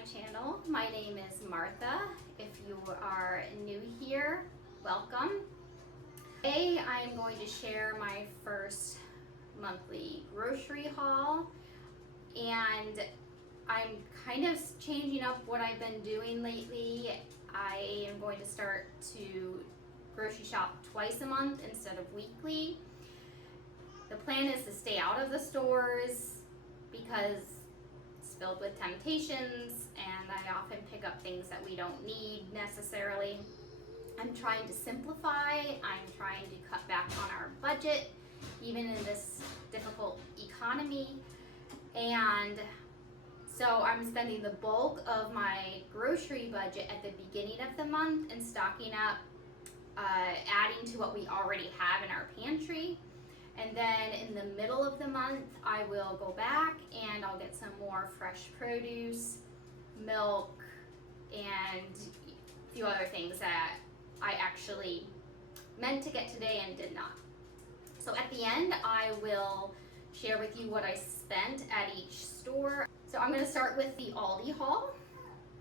my channel. My name is Martha. If you are new here, welcome. Today I am going to share my first monthly grocery haul, and I'm kind of changing up what I've been doing lately. I am going to start to grocery shop twice a month instead of weekly. The plan is to stay out of the stores because it's filled with temptations and I often pick up things that we don't need necessarily. I'm trying to simplify, I'm trying to cut back on our budget, even in this difficult economy. And so I'm spending the bulk of my grocery budget at the beginning of the month and stocking up, adding to what we already have in our pantry. And then in the middle of the month, I will go back and I'll get some more fresh produce, milk, and a few other things that I actually meant to get today and did not. So at the end, I will share with you what I spent at each store. So I'm going to start with the Aldi haul,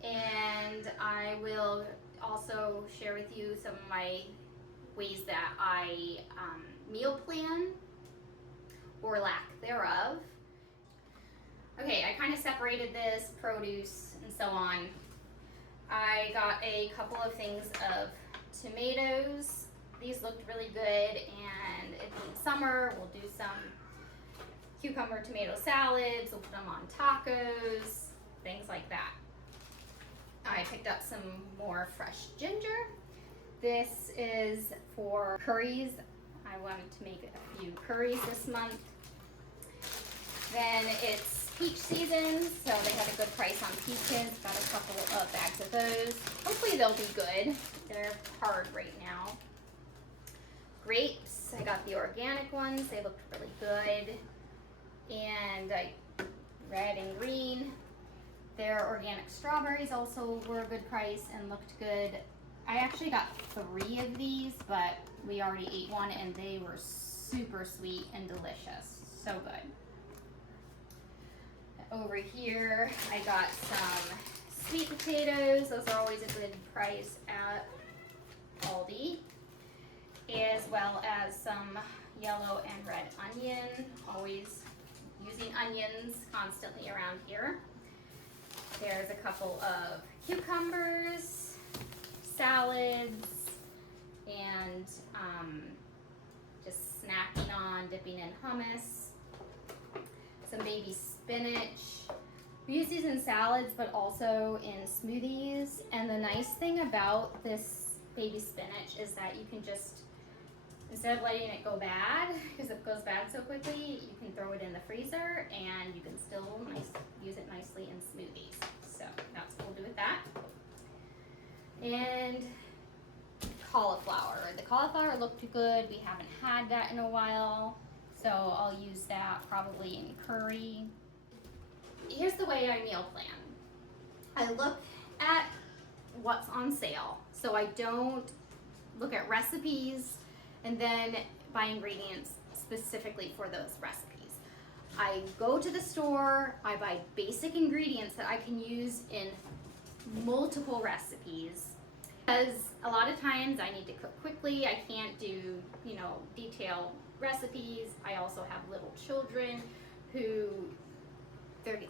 and I will also share with you some of my ways that I meal plan or lack thereof. Okay, I kind of separated this produce and so on. I got a couple of things of tomatoes. These looked really good, and it being summer, we'll do some cucumber tomato salads, we'll put them on tacos, things like that. I picked up some more fresh ginger. This is for curries. I wanted to make a few curries this month. Then it's peach season, so they had a good price on peaches. Got a couple of bags of those. Hopefully they'll be good. They're hard right now. Grapes, I got the organic ones. They looked really good. And red and green. Their organic strawberries also were a good price and looked good. I actually got 3 of these, but we already ate one and they were super sweet and delicious. So good. Over here, I got some sweet potatoes. Those are always a good price at Aldi, as well as some yellow and red onion. Always using onions constantly around here. There's a couple of cucumbers, salads, and just snacking on, dipping in hummus. Some baby spinach. We use these in salads, but also in smoothies. And the nice thing about this baby spinach is that you can just, instead of letting it go bad, because it goes bad so quickly, you can throw it in the freezer and you can still use it nicely in smoothies. So that's what we'll do with that. And cauliflower. The cauliflower looked good. We haven't had that in a while, so I'll use that probably in curry. Here's the way I meal plan. I look at what's on sale, so I don't look at recipes and then buy ingredients specifically for those recipes. I go to the store, I buy basic ingredients that I can use in multiple recipes, because a lot of times I need to cook quickly. I can't do, detailed recipes. I also have little children who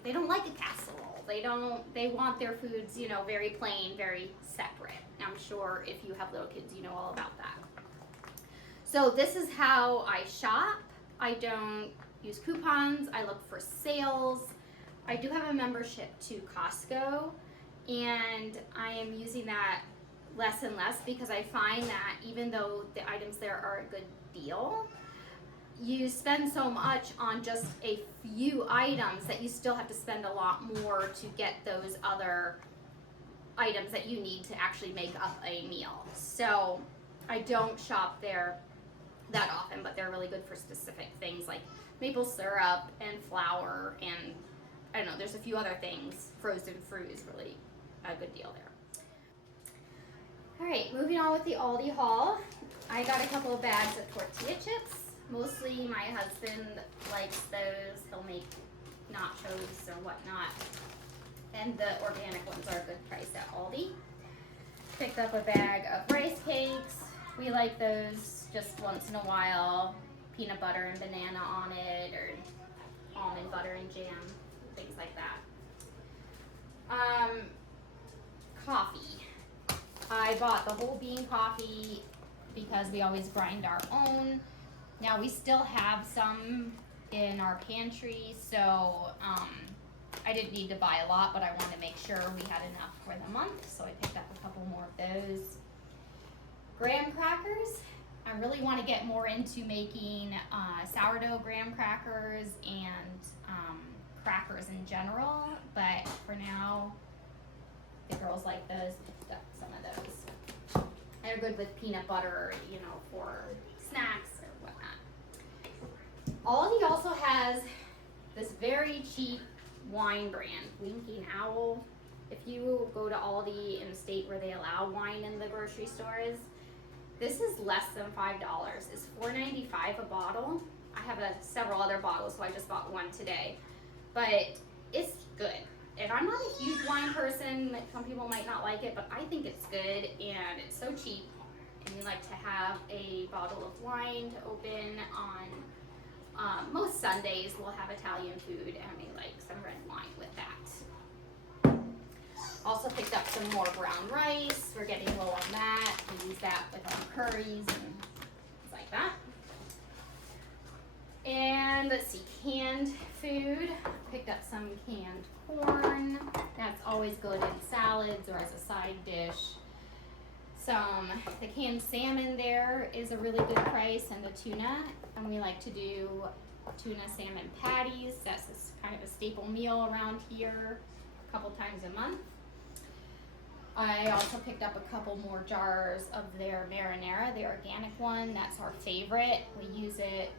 they don't like a casserole. They want their foods, very plain, very separate. I'm sure if you have little kids, you know all about that. So this is how I shop. I don't use coupons. I look for sales. I do have a membership to Costco, and I am using that less and less because I find that even though the items there are a good deal, you spend so much on just a few items that you still have to spend a lot more to get those other items that you need to actually make up a meal. So I don't shop there that often, but they're really good for specific things like maple syrup and flour, and I don't know, there's a few other things. Frozen fruit is really a good deal there. All right, moving on with the Aldi haul. I got a couple of bags of tortilla chips. Mostly my husband likes those. He'll make nachos or whatnot. And the organic ones are a good price at Aldi. Picked up a bag of rice cakes. We like those just once in a while. Peanut butter and banana on it, or almond butter and jam, things like that. Coffee. I bought the whole bean coffee because we always grind our own. Now we still have some in our pantry, so I didn't need to buy a lot, but I wanted to make sure we had enough for the month, so I picked up a couple more of those. Graham crackers. I really want to get more into making sourdough graham crackers and crackers in general, but for now, the girls like those. Picked up some of those. They're good with peanut butter, you know, for snacks or whatnot. Aldi also has this very cheap wine brand, Winking Owl. If you go to Aldi in a state where they allow wine in the grocery stores, this is less than $5. It's $4.95 a bottle. I have several other bottles, so I just bought one today. But it's good. And I'm not a huge wine person. Some people might not like it, but I think it's good and it's so cheap. And we like to have a bottle of wine to open on most Sundays. We'll have Italian food and we like some red wine with that. Also picked up some more brown rice. We're getting low on that. We use that with our curries and things like that. And let's see, canned food. Picked up some canned corn. That's always good in salads or as a side dish. The canned salmon there is a really good price, and the tuna. And we like to do tuna salmon patties. That's kind of a staple meal around here a couple times a month. I also picked up a couple more jars of their marinara, the organic one. That's our favorite. We use it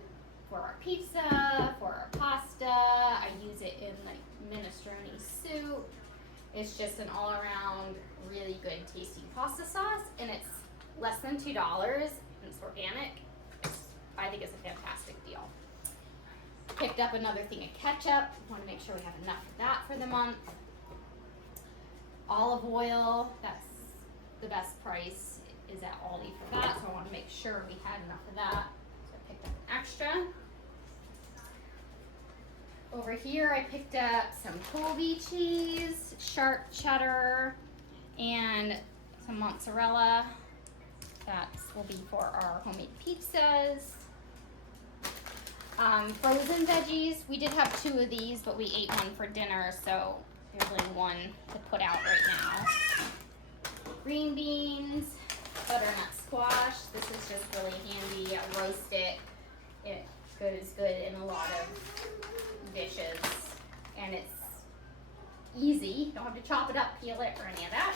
for our pizza, for our pasta. I use it in like minestrone soup. It's just an all-around really good tasty pasta sauce, and it's less than $2 and it's organic. I think it's a fantastic deal. Picked up another thing of ketchup. Want to make sure we have enough of that for the month. Olive oil, that's the best price is at Aldi for that, so I want to make sure we had enough of that. So I picked up an extra. Over here I picked up some Colby cheese, sharp cheddar, and some mozzarella. That will be for our homemade pizzas. Frozen veggies, we did have 2 of these, but we ate one for dinner, so there's only one to put out right now. Green beans, butternut squash. This is just really handy. I roast it. It goes good in a lot of dishes, and it's easy. You don't have to chop it up, peel it, or any of that.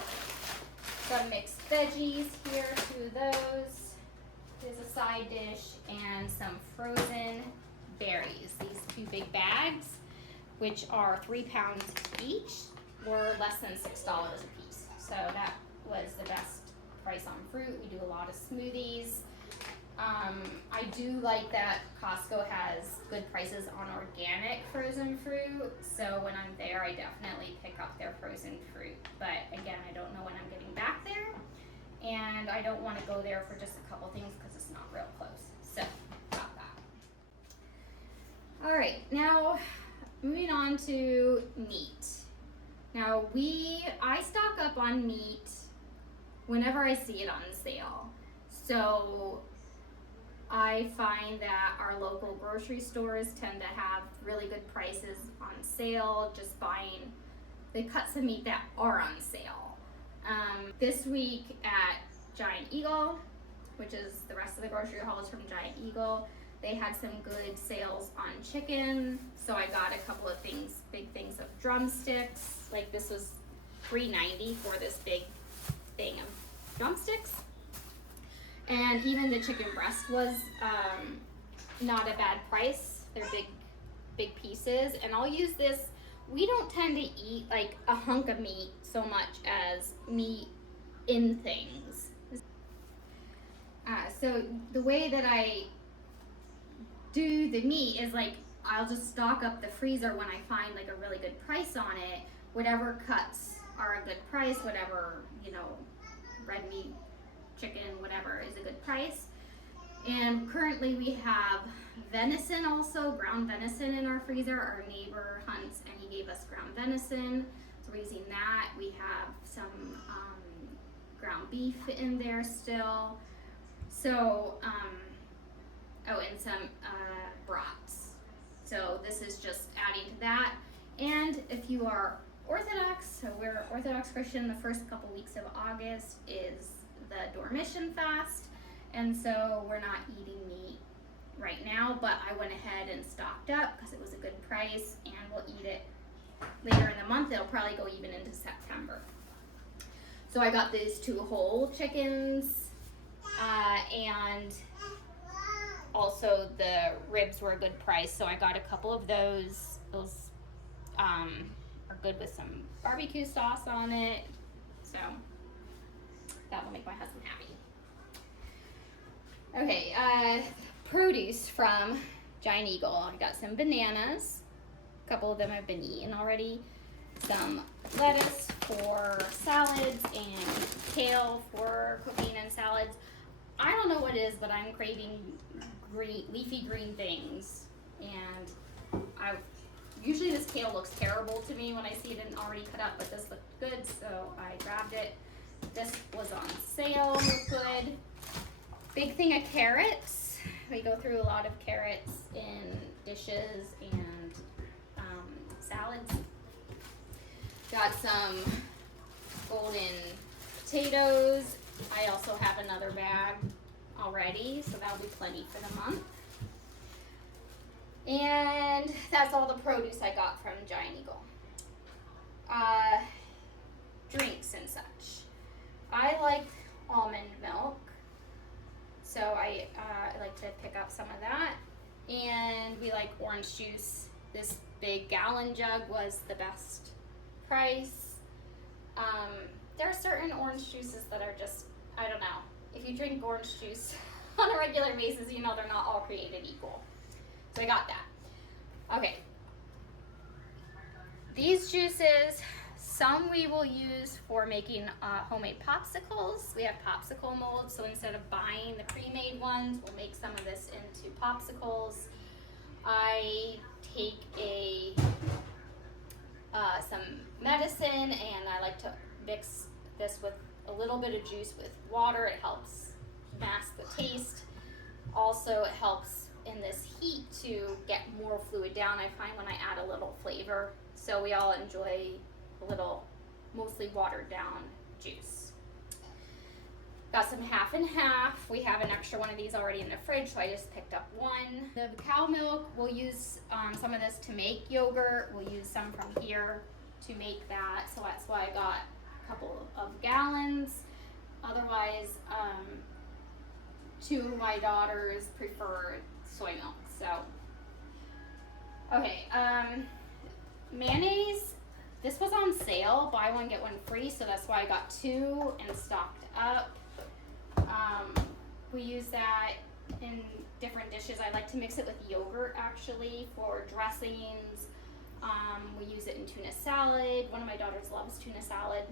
Some mixed veggies here, 2 of those. There's a side dish and some frozen berries. These 2 big bags, which are 3 pounds each, were less than $6 a piece. So that was the best price on fruit. We do a lot of smoothies. I do like that Costco has good prices on organic frozen fruit. So when I'm there, I definitely pick up their frozen fruit. But again, I don't know when I'm getting back there. And I don't want to go there for just a couple things because it's not real close. So, got that. All right, now moving on to meat. Now I stock up on meat whenever I see it on sale. So I find that our local grocery stores tend to have really good prices on sale, just buying the cuts of meat that are on sale. This week at Giant Eagle, which is the rest of the grocery haul is from Giant Eagle, they had some good sales on chicken. So I got a couple of big things of drumsticks. Like this was $3.90 for this big thing of drumsticks. And even the chicken breast was not a bad price. They're big pieces. And I'll use this. We don't tend to eat like a hunk of meat so much as meat in things. So the way that I do the meat is like I'll just stock up the freezer when I find like a really good price on it. whatever cuts are a good price, whatever, you know, red meat, chicken, whatever is a good price. And currently we have venison also, ground venison in our freezer. Our neighbor hunts and he gave us ground venison, so we're using that. We have some ground beef in there still. So, oh, and some brats. So this is just adding to that. And if you are Orthodox, so we're Orthodox Christian, the first couple weeks of August is the Dormition fast. And so we're not eating meat right now, but I went ahead and stocked up because it was a good price, and we'll eat it later in the month. It'll probably go even into September. So I got these 2 whole chickens, and also the ribs were a good price. So I got a couple of those. Those are good with some barbecue sauce on it. So that will make my husband happy. Okay, produce from Giant Eagle. I got some bananas. A couple of them have been eaten already. Some lettuce for salads and kale for cooking and salads. I don't know what it is, but I'm craving leafy green things. And usually this kale looks terrible to me when I see it and already cut up, but this looked good, so I grabbed it. This was on sale, looked good. Big thing of carrots. We go through a lot of carrots in dishes and salads. Got some golden potatoes. I also have another bag already, so that'll be plenty for the month. And that's all the produce I got from Giant Eagle. Drinks and such. I like almond milk, so I like to pick up some of that. And we like orange juice. This big gallon jug was the best price. There are certain orange juices that are just, I don't know. If you drink orange juice on a regular basis, you know they're not all created equal. So I got that. Okay. These juices, some we will use for making homemade popsicles. We have popsicle molds, so instead of buying the pre-made ones, we'll make some of this into popsicles. I take some medicine, and I like to mix this with a little bit of juice with water. It helps mask the taste. Also, it helps in this heat to get more fluid down. I find when I add a little flavor, so we all enjoy a little mostly watered down juice. Got some half and half. We have an extra one of these already in the fridge, so I just picked up one. The cow milk, we'll use some of this to make yogurt. We'll use some from here to make that, so that's why I got a couple of gallons. Otherwise, 2 of my daughters prefer soy milk, so. Okay, mayonnaise. This was on sale, buy one get one free, so that's why I got 2 and stocked up. We use that in different dishes. I like to mix it with yogurt actually for dressings. We use it in tuna salad. One of my daughters loves tuna salad,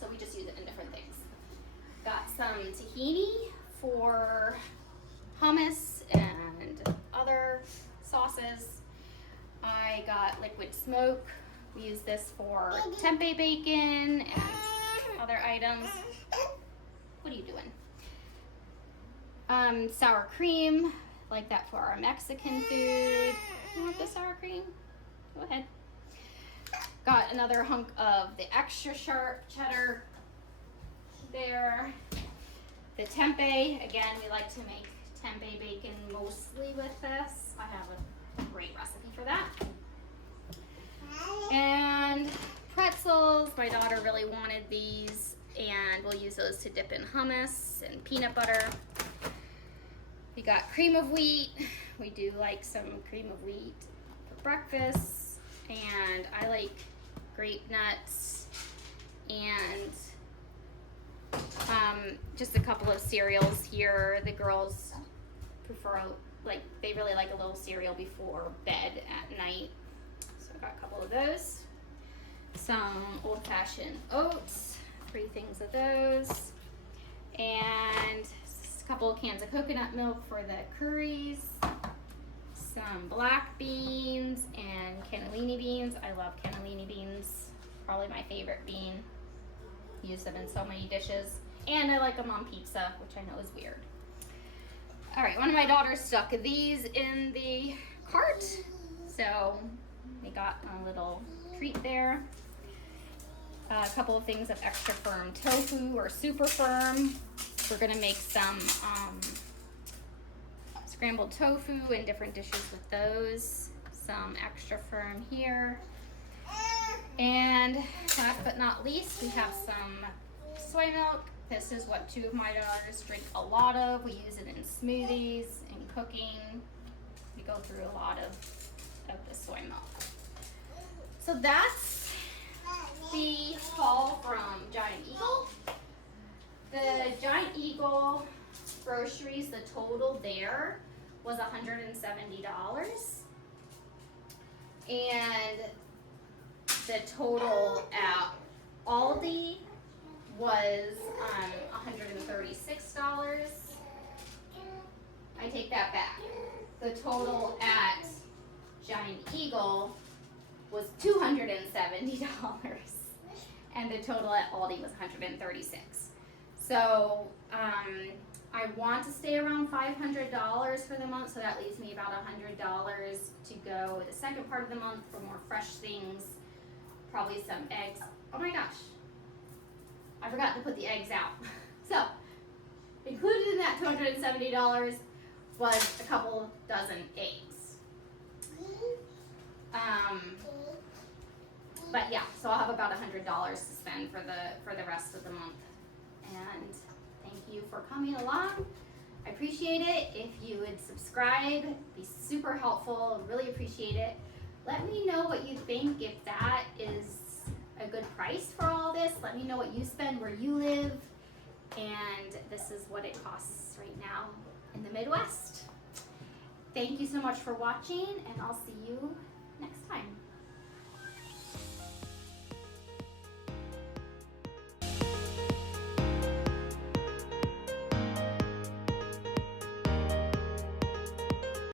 so we just use it in different things. Got some tahini for hummus and other sauces. I got liquid smoke. We use this for tempeh bacon and other items. What are you doing? Sour cream, like that for our Mexican food. You want the sour cream? Go ahead. Got another hunk of the extra sharp cheddar there. The tempeh, again, we like to make tempeh bacon mostly with this. I have a great recipe for that. And pretzels, my daughter really wanted these, and we'll use those to dip in hummus and peanut butter. We got cream of wheat. We do like some cream of wheat for breakfast, and I like grape nuts and just a couple of cereals here. The girls prefer, like, they really like a little cereal before bed at night. So I got a couple of those. some old-fashioned oats, 3 things of those, and a couple of cans of coconut milk for the curries, some black beans and cannellini beans. I love cannellini beans, probably my favorite bean. Use them in so many dishes, and I like them on pizza, which I know is weird. All right, one of my daughters stuck these in the cart, so they got a little treat there. A couple of things of extra firm tofu or super firm. We're gonna make some scrambled tofu in different dishes with those. Some extra firm here. And last but not least, we have some soy milk. This is what 2 of my daughters drink a lot of. We use it in smoothies, in cooking. We go through a lot of the soy milk. So that's the haul from Giant Eagle. The Giant Eagle groceries, the total there was $170. And the total at Aldi was $136. I take that back. The total at Giant Eagle was $270, and the total at Aldi was $136. So I want to stay around $500 for the month, so that leaves me about $100 to go the second part of the month for more fresh things, probably some eggs. Oh my gosh, I forgot to put the eggs out. So included in that $270 was a couple dozen eggs. But yeah, so I'll have about $100 to spend for the rest of the month. And thank you for coming along. I appreciate it. If you would subscribe, it'd be super helpful. Really appreciate it. Let me know what you think, if that is a good price for all this. Let me know what you spend where you live. And this is what it costs right now in the Midwest. Thank you so much for watching, and I'll see you next time.